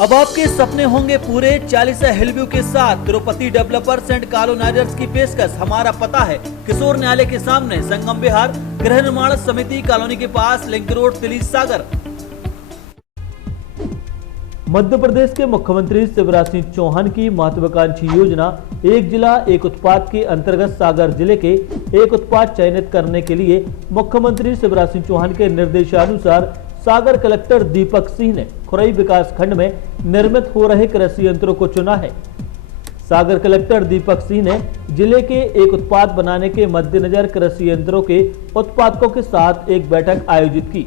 अब आपके सपने होंगे पूरे। 40 हिलव्यू के साथ तिरुपति डेवलपर्स एंड कॉलोनाइजर्स की पेशकश। हमारा पता है किशोर न्यायालय के सामने, संगम विहार, गृह निर्माण समिति कॉलोनी के पास, लिंक रोड, तिली सागर। मध्य प्रदेश के मुख्यमंत्री शिवराज सिंह चौहान की महत्वाकांक्षी योजना एक जिला एक उत्पाद के अंतर्गत सागर जिले के एक उत्पाद चयनित करने के लिए मुख्यमंत्री शिवराज सिंह चौहान के निर्देशानुसार सागर कलेक्टर दीपक सिंह ने खुरई विकास खंड में निर्मित हो रहे कृषि यंत्रों को चुना है। सागर कलेक्टर दीपक सिंह ने जिले के एक उत्पाद बनाने के मद्देनजर कृषि यंत्रों के उत्पादकों के साथ एक बैठक आयोजित की।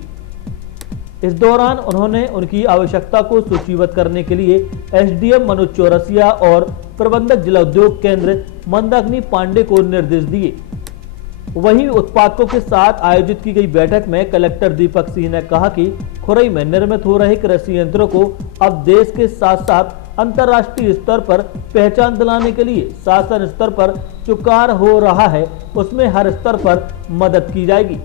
इस दौरान उन्होंने उनकी आवश्यकता को सूचीबद्ध करने के लिए एसडीएम मनोज चौरसिया और प्रबंधक जिला उद्योग केंद्र मंदाकिनी पांडे को निर्देश दिए। वहीं उत्पादकों के साथ आयोजित की गई बैठक में कलेक्टर दीपक सिंह ने कहा कि खुरई में निर्मित हो रहे कृषि यंत्रों को अब देश के साथ साथ अंतर्राष्ट्रीय स्तर पर पहचान दिलाने के लिए शासन स्तर पर जो कार्य हो रहा है उसमें हर स्तर पर मदद की जाएगी।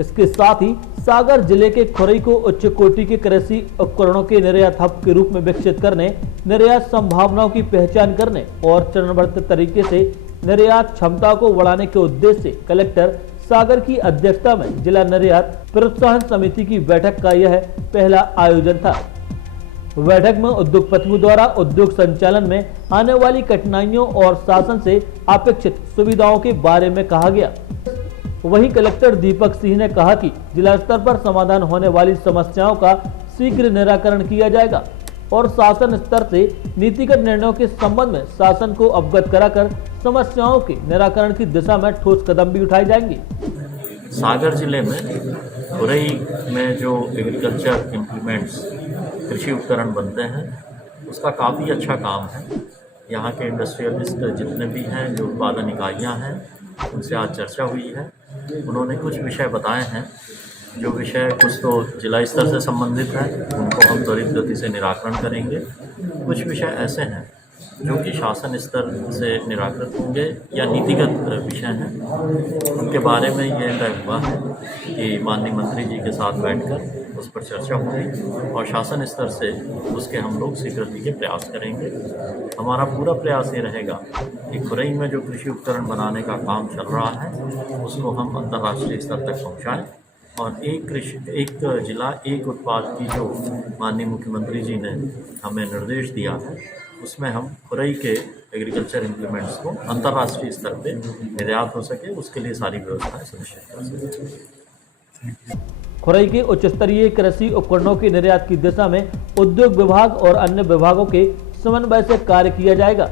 इसके साथ ही सागर जिले के खुरई को उच्च कोटि के कृषि उपकरणों के निर्यात हब के रूप में विकसित करने, निर्यात संभावनाओं की पहचान करने और चरणबद्ध तरीके से निर्यात क्षमता को बढ़ाने के उद्देश्य से कलेक्टर सागर की अध्यक्षता में जिला निर्यात प्रोत्साहन समिति की बैठक का यह पहला आयोजन था। बैठक में उद्योगपतियों द्वारा उद्योग संचालन में आने वाली कठिनाइयों और शासन से अपेक्षित सुविधाओं के बारे में कहा गया। वहीं कलेक्टर दीपक सिंह ने कहा कि जिला स्तर पर समाधान होने वाली समस्याओं का शीघ्र निराकरण किया जाएगा और शासन स्तर से नीतिगत निर्णयों के संबंध में शासन को अवगत कराकर समस्याओं के निराकरण की दिशा में ठोस कदम भी उठाए जाएंगे। सागर जिले में खुरई में जो एग्रीकल्चर इम्प्लीमेंट्स कृषि उपकरण बनते हैं उसका काफ़ी अच्छा काम है। यहाँ के इंडस्ट्रियलिस्ट जितने भी हैं, जो उत्पादन इकाइयाँ हैं, उनसे आज चर्चा हुई है। उन्होंने कुछ विषय बताए हैं, जो विषय कुछ तो जिला स्तर से संबंधित है, उनको हम त्वरित गति से निराकरण करेंगे। कुछ विषय ऐसे हैं जो कि शासन स्तर से निराकृत होंगे या नीतिगत विषय हैं। उनके बारे में ये तय हुआ है कि माननीय मंत्री जी के साथ बैठकर उस पर चर्चा होगी और शासन स्तर से उसके हम लोग स्वीकृति के प्रयास करेंगे। हमारा पूरा प्रयास ये रहेगा कि खुरई में जो कृषि उपकरण बनाने का काम चल रहा है उसको हम अंतर्राष्ट्रीय स्तर तक पहुँचाएँ और एक जिला एक उत्पाद की जो माननीय मुख्यमंत्री जी ने हमें निर्देश दिया है उसमें हम खुरई के एग्रीकल्चर इम्प्लीमेंट्स को अंतर्राष्ट्रीय स्तर पे निर्यात हो सके, उसके लिए सारी व्यवस्थाएं सुनिश्चित कर सकें। खुरई के उच्च स्तरीय कृषि उपकरणों के निर्यात की दिशा में उद्योग विभाग और अन्य विभागों के समन्वय से कार्य किया जाएगा।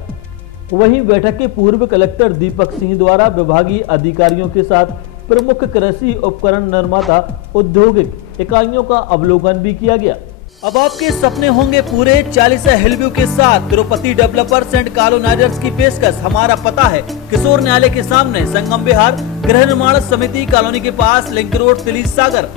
वहीं बैठक के पूर्व कलेक्टर दीपक सिंह द्वारा विभागीय अधिकारियों के साथ प्रमुख कृषि उपकरण निर्माता औद्योगिक इकाइयों का अवलोकन भी किया गया। अब आपके सपने होंगे पूरे। 40 हिलव्यू के साथ तिरुपति डेवलपर्स एंड कॉलोनाइजर्स की पेशकश। हमारा पता है किशोर न्यायालय के सामने, संगम विहार, गृह निर्माण समिति कॉलोनी के पास, लिंक रोड, तिली सागर।